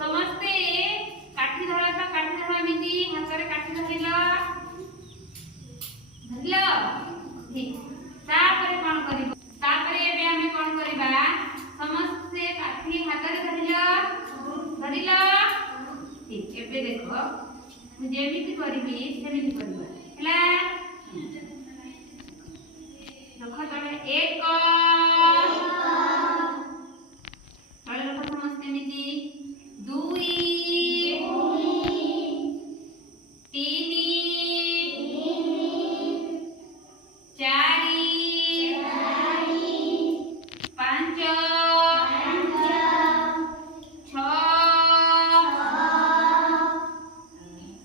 ସମସ୍ତେ କାଠି ଧର ତ କାଠି ଧର ଏମିତି ହାତରେ କାଠି ଧରିଲ ଠିକ ତାପରେ କଣ କରିବ ତାପରେ ଏବେ ଆମେ କଣ କରିବା ସମସ୍ତେ କାଠି ହାତରେ ଧରିଲ ଠିକ ଏବେ ଦେଖ ମୁଁ ଯେମିତି କରିବି ସେମିତି କରିବା ହେଲା ରଖ ତଳେ ଏକ ତଳେ ରଖ ସମସ୍ତେ ଏମିତି ଦୁଇ ତିନି ଚାରି ପାଞ୍ଚ ଛଅ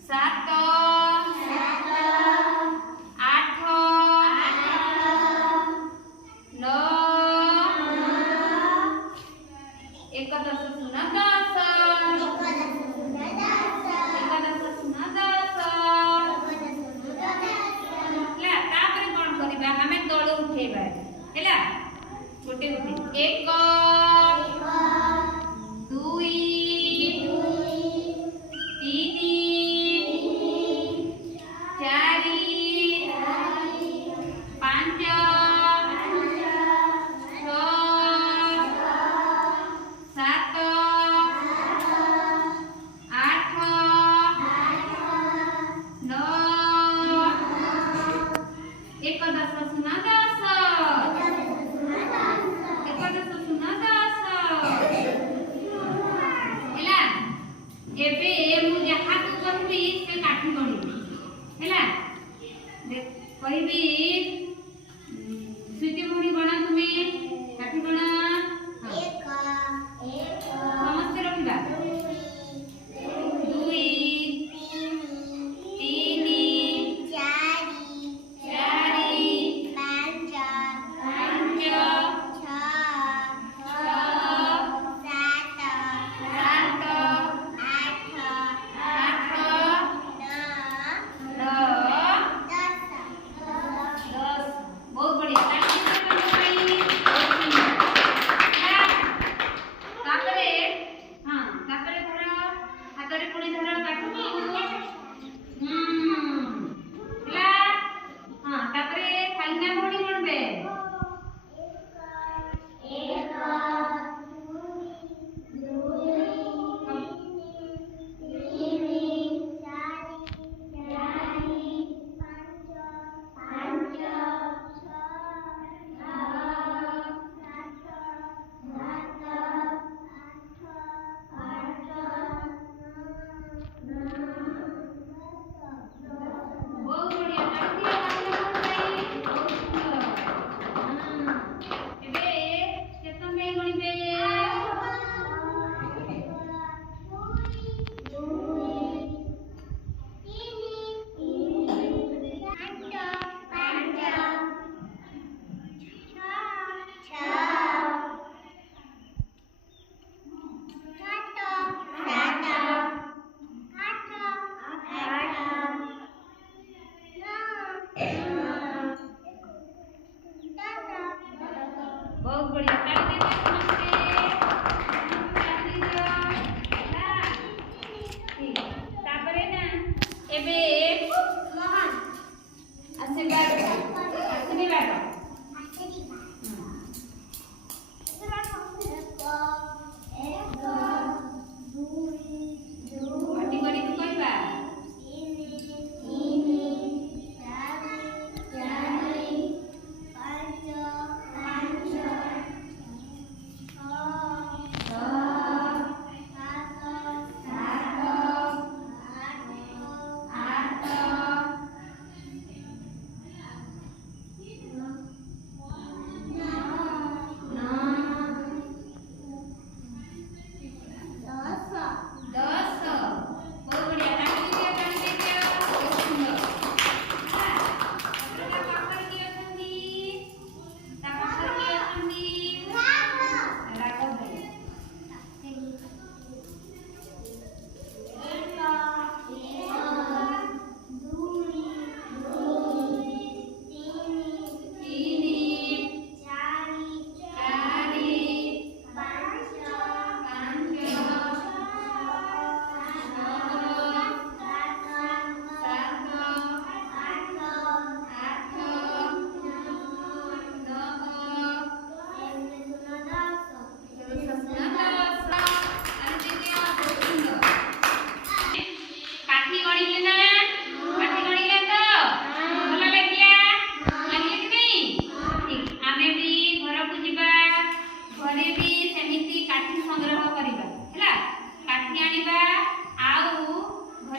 ସାତ ଆଠ ନଅ ଏକ ଦଶ ଶୂନ ଦଶ ଏକାଦଶ ଶୂନ ଦଶ ହେଲା ତାପରେ କଣ କରିବା ଆମେ ତଳ ଉଠେଇବା ହେଲା ଗୋଟେ ଗୋଟେ ଏକ ଦୁଇ ତିନି ଚାରି ପାଞ୍ଚ ଛଅ ସାତ ଆଠ ନଅ ଏକ ଦଶ ଶୂନ ଦଶ ଏକ ଦଶ ଶୂନ ଦଶ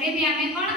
ଏବେ ଆମେ କ'ଣ